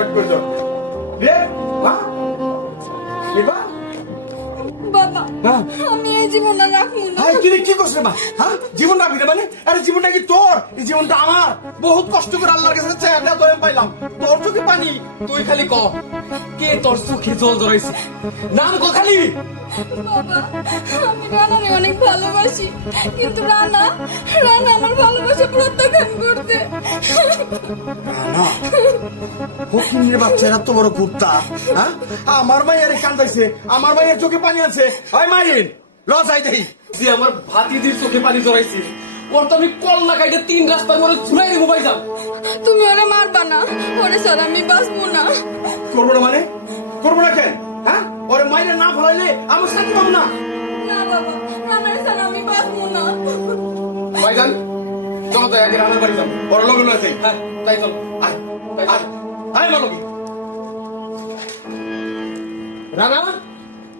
Pocket করে দাও রে মা এবা বাবা হ্যাঁ আমি এই জীবন আর রাখবো না। আরে তুই কি করছিস মা হ্যাঁ জীবন রাখবি না মানে আরে জীবনটা কি তোর এই জীবনটা আমার বহুত কষ্ট করে আল্লাহর কাছে চাইটা দয়া পাইলাম তোর চোখে পানি তুই খালি ক কে তোর চোখে জল জড়াইছে নাম ক খালি বাবা আমি রানারে অনেক ভালোবাসি, কিন্তু রানা আমার ভালোবাসা প্রত্যাখ্যান করতে। না ফকিনের বাচ্চারা তো বড় কুত্তা হ্যাঁ আমার মায়ের কান্দাইছে আমার মায়ের চোখে পানি আছে ওই মাইন লজাই দেই যে আমার ভাতিজির চোখে পানি জড়াইছে ওর তো আমি কল্লা কাইতে 3 রাস্তার মোড়ে ঝুলাই দেবো ভাইজান। তুমি ওরে মারবা না, ওরে স্যার আমি বাঁচবো না। করবো না মানে করবো না কেন হ্যাঁ ওরে মাইরে না ফলাইলে আমার সাথে পাবো না না বাবা, রানার স্যার আমি বাঁচবো না। ভাইজান চলো তো আগে রান্না বাড়ি যাও। ওর লগ্ন আছে হ্যাঁ তাই চল আয় আয় আয় মালবি রানা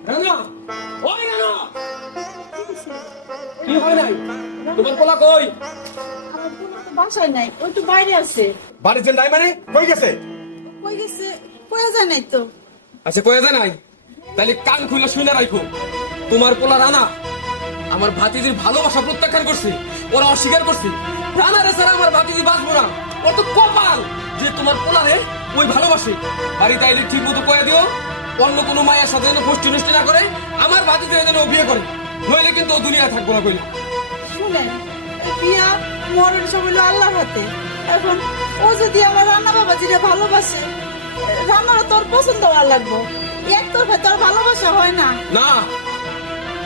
রানা ওই রানা কি হয় নাই তোমার পোলা কই? আমার বোন তো বাসায় নাই, ওই তো বাইরে আছে। বাড়িতে নাই মানে কই গেছে কই গেছে কই যায় নাই তো। আচ্ছা কয়ে যায় নাই তাহলে কান খুলে শুনে রাখো তোমার পোলা রানা আমার ভাতিজির ভালোবাসা প্রত্যাখ্যান করছে, ওরা অস্বীকার করছে। রানা রে ছাড়া আমার ভাতিজি বাঁচবো না, ও তো কপাল যে তোমার পোলা রে ওই ভালোবাসে। বাড়িতে আইলে ঠিক মতো কয়ে দিও অন্য কোনো মায়ের সাথে যেন গোষ্ঠী নষ্টি না করে, আমার ভাতিজি যেন ও বিয়ে করে, নইলে কিন্তু ও দুনিয়ায় থাকবো না কইলে। শুনেন, এই বিয়া মরণ সব হলো আল্লাহর হাতে। এখন ও যদি আমার রান্না বাবাজিরে ভালোবাসে, রান্নারা তোর পছন্দ হওয়ার লাগবো। একতরফা তোর ভালোবাসা হয় না। না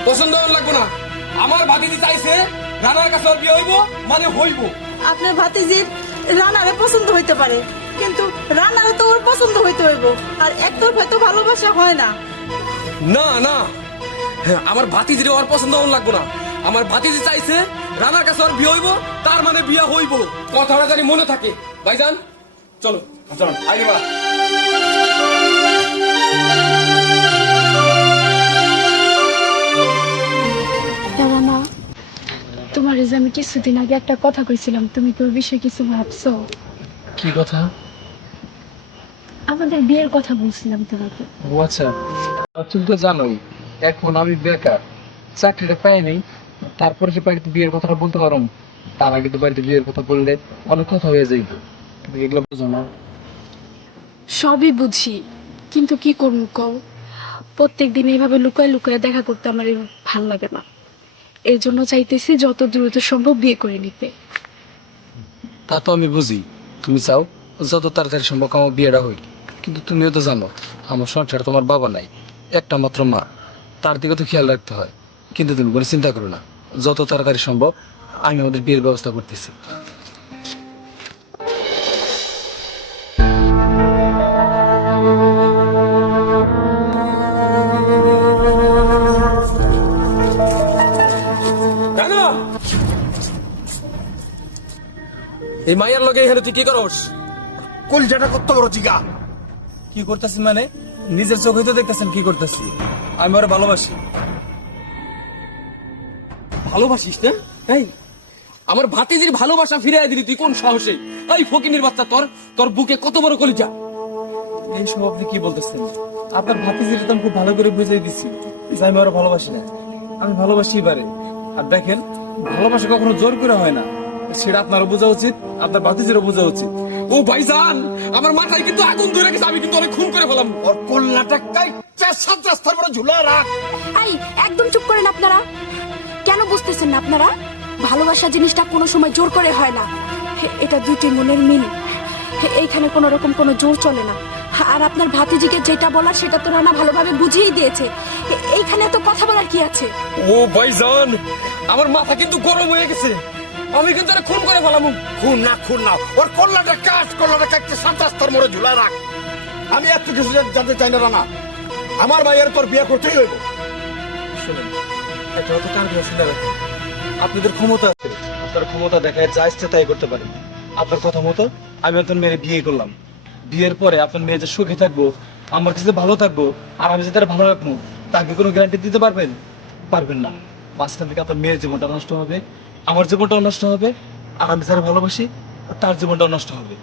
পছন্দ হওয়ার লাগবো না, আমার ভাতিজি চাইছে রানার কাছে ওর বিয়ে হইব মানে হইব। আপনার ভাতিজির রানারে পছন্দ হইতে পারে, কিন্তু রান্নারে তো ওর পছন্দ হইতে হইব। আর একতরফা তো ভালোবাসা হয় না। না না হ্যাঁ, আমার ভাতিজিরে ওর পছন্দ হওয়ার লাগবো না, আমার ভাতিজি চাইছে রানার কাছে ওর বিয়ে হইব তার মানে বিয়ে হইব। কথাটা জানি মনে থাকে। ভাইজান চলো চল আইরে বা রানা, তোমার যে আমি কিছুদিন আগে একটা কথা কইছিলাম, তুমি তোর বিষয়ে কিছু ভাবছো? কি কথা? আমাদের বিয়ের কথা বলছিলাম তোমাকে। ও আচ্ছা, তুমি তো জানোই এখন আমি বেকার, চাকরিটা পাই নাই। তারপরে সে বাড়িতে বিয়ের কথাটা বলতে পারো, তার আগে তো বাড়িতে বিয়ের কথা বললে অনেক কথা হয়ে যাইব। তুমি এগুলো বুঝো না? সবই বুঝি, কিন্তু কি করবো কও? প্রত্যেক দিন এইভাবে লুকায় লুকায় দেখা করতে আমার ভাল লাগে না। এর জন্য চাইতেছি যত দ্রুত সম্ভব বিয়ে করে নিতে। তা তো আমি বুঝি, তুমি চাও যত তাড়াতাড়ি সম্ভব আমার বিয়েটা হই, কিন্তু তুমিও তো জানো আমার সংসার তোমার বাবা নাই, একটা মাত্র মা, তার দিকে তো খেয়াল রাখতে হয়। কিন্তু তুমি কোনো চিন্তা করো না, যত তাড়াতাড়ি সম্ভব আমি আমাদের বিয়ের ব্যবস্থা করতেছি। রানা এই মায়ের লগে এখানে তুই কি করস? কলজাটা কত বড় জিগা কি করতেছি মানে নিজের চোখে তো দেখতেছেন কি করতেছি। আমি ওরা ভালোবাসি। ভালোবাসিস না? এই আমার ভাতিজির ভালোবাসা ফিরিয়ে দিলি তুই কোন সাহসে? এই ফকিনির বাচ্চা, তোর তোর বুকে কত বড় কলিজা! এই সব আপনি কি বলতেছেন? আপনার ভাতিজির তো আমি খুব ভালো করে বুঝিয়ে দিচ্ছি যে আমি ওরা ভালোবাসি না, আমি ভালোবাসি পারে। আর দেখেন, ভালোবাসা কখনো জোর করে হয় না, সেটা আপনারও বোঝা উচিত, আপনার ভাতিজিরও বোঝা উচিত। ও ভাইজান, আমার মাথায় কিন্তু আগুন ধরে গেছে, আমি কিন্তু অনেক খুন করে ফেলাম। ওর কল্লাটা কাইটা সাত রাস্তার বড় ঝুলা রাখ এই একদম চুপ করেন আপনারা। কেন বুঝতেছেন না আপনারা? ভালোবাসা জিনিসটা কোনো সময় জোর করে হয় না, এটা দুটি মনের মিল। এইখানে কোনো রকম কোনো জোর চলে না। আর আপনার ভাতিজিকে যেটা বলার সেটা তো রানা ভালোভাবে বুঝিয়েই দিয়েছে। এইখানে তো কথা বলার কি আছে? ও ভাইজান, আমার মাথা কিন্তু গরম হয়ে গেছে, আমি কিন্তু আরে খুন করে ফেলাম। খুন না ওর কল্লাটা কাটতে সাত রাস্তার মোড়ে ঝুলা রাখ। আমি এত কিছু জানতে চাই না রানা, আমার মায়ের তোর বিয়ে করতেই হইব। শোনেন, একটা কথা কান দিয়ে শুনে রাখেন, আপনাদের ক্ষমতা আছে, আপনার ক্ষমতা দেখায় যা ইচ্ছে তাই করতে পারেন। আপনার কথা মতো আমি আপনার মেয়ের বিয়ে করলাম। বিয়ের পরে আপনার মেয়ে যে সুখে থাকবো, আমার কাছে ভালো থাকবো, আর আমি যে তার ভালো রাখবো, তাকে কোনো গ্যারান্টি দিতে পারবেন? পারবেন না। মাঝখান থেকে আপনার মেয়ের জীবনটা নষ্ট হবে, আমার জীবনটাও নষ্ট হবে, আর আমি যারা ভালোবাসি তার জীবনটাও নষ্ট হবে।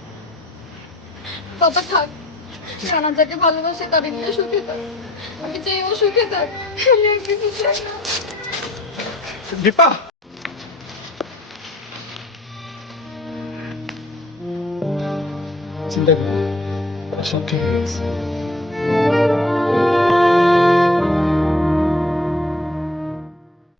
বাবা থাক, রানা যাকে ভালোবাসে তার নিয়ে সুখে থাক। আমি চাই ও সুখে থাক। আমি আর কিছু চাই না। দীপা চিন্তা করি সব ঠিক আছে